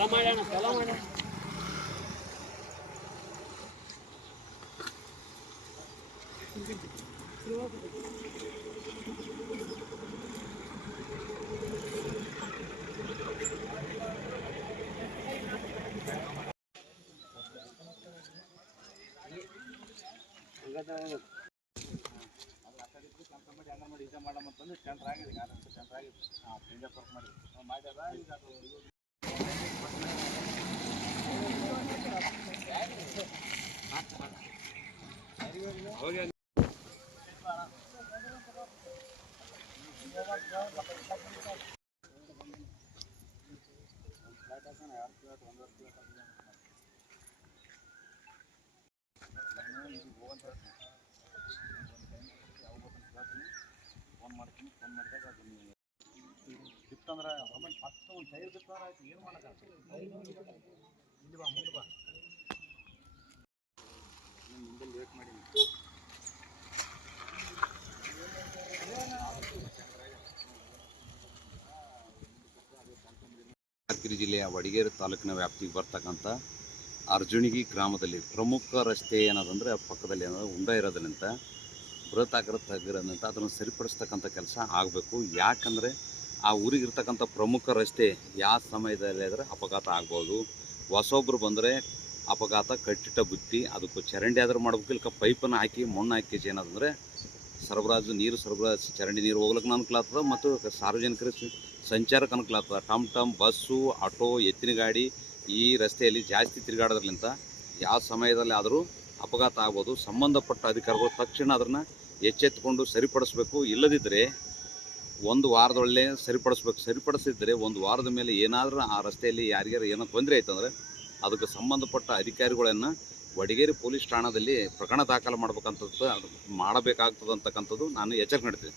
Phone ಮಾಡಿದಾಗ ಅದನ್ನು ಬಿತ್ತಂದ್ರೆ ಆಮೇಲೆ ಫಸ್ಟ್ ಒಂದು ಟೈರ್ ಬಿತ್ತಂದ್ರೆ ಆಯ್ತು, ಏನು ಮಾಡೋಕ್ಕಾಗ್ತದೆ. ಇಲ್ಲಿ ಬಾ, ಮುಂದೆ ಬಾ, ಮುಂದೆ ವೇಟ್ ಮಾಡಿ. ಯಾದಗಿರಿ ಜಿಲ್ಲೆಯ ವಡಿಗೇರಿ ತಾಲೂಕಿನ ವ್ಯಾಪ್ತಿಗೆ ಬರ್ತಕ್ಕಂಥ ಅರ್ಜುಣಿಗಿ ಗ್ರಾಮದಲ್ಲಿ ಪ್ರಮುಖ ರಸ್ತೆ ಏನದಂದರೆ ಪಕ್ಕದಲ್ಲಿ ಏನಾದರೂ ಉಂಡ ಇರೋದ್ರಿಂದ ಬೃಹತಾಕಾರ ತಗ್ಗಿರೋದ್ರಿಂದ ಅದನ್ನು ಸರಿಪಡಿಸ್ತಕ್ಕಂಥ ಕೆಲಸ ಆಗಬೇಕು. ಯಾಕಂದರೆ ಆ ಊರಿಗಿರ್ತಕ್ಕಂಥ ಪ್ರಮುಖ ರಸ್ತೆ ಯಾವ ಸಮಯದಲ್ಲಿ ಆದರೆ ಅಪಘಾತ ಆಗ್ಬೋದು. ಹೊಸೊಬ್ಬರು ಬಂದರೆ ಅಪಘಾತ ಕಟ್ಟಿಟ್ಟ ಬುತ್ತಿ, ಅದಕ್ಕೂ ಚರಂಡಿ ಆದರೂ ಮಾಡ್ಬೇಕು, ಇಲ್ಲ ಪೈಪನ್ನು ಹಾಕಿ ಮಣ್ಣು ಹಾಕಿ ಏನದಂದರೆ ಸರಬರಾಜು ನೀರು ಸರಬರಾಜು ಚರಂಡಿ ನೀರು ಹೋಗ್ಲಿಕ್ಕೆ ಅನುಕೂಲ ಆಗ್ತದೆ ಮತ್ತು ಸಾರ್ವಜನಿಕರ ಸಂಚಾರಕ್ಕೆ ಅನುಕೂಲ ಆಗ್ತದೆ. ಟಮ್ ಬಸ್ಸು, ಆಟೋ, ಎತ್ತಿನ ಗಾಡಿ ಈ ರಸ್ತೆಯಲ್ಲಿ ಜಾಸ್ತಿ ತಿರುಗಾಡೋದ್ರಿಂದ ಯಾವ ಸಮಯದಲ್ಲಿ ಆದರೂ ಅಪಘಾತ ಆಗ್ಬೋದು. ಸಂಬಂಧಪಟ್ಟ ಅಧಿಕಾರಿಗಳು ತಕ್ಷಣ ಅದನ್ನು ಎಚ್ಚೆತ್ತುಕೊಂಡು ಸರಿಪಡಿಸಬೇಕು. ಇಲ್ಲದಿದ್ದರೆ ಒಂದು ವಾರದೊಳಗೆ ಸರಿಪಡಿಸಿದ್ರೆ ಒಂದು ವಾರದ ಮೇಲೆ ಏನಾದರೂ ಆ ರಸ್ತೆಯಲ್ಲಿ ಯಾರಿಗಾರು ಏನೋ ತೊಂದರೆ ಆಯ್ತಂದರೆ ಅದಕ್ಕೆ ಸಂಬಂಧಪಟ್ಟ ಅಧಿಕಾರಿಗಳನ್ನು ವಡಿಗೇರಿ ಪೊಲೀಸ್ ಠಾಣದಲ್ಲಿ ಪ್ರಕರಣ ದಾಖಲು ಮಾಡಬೇಕಾಗ್ತದೆ ನಾನು ಎಚ್ಚರಿಕೆ ನೀಡ್ತೀನಿ.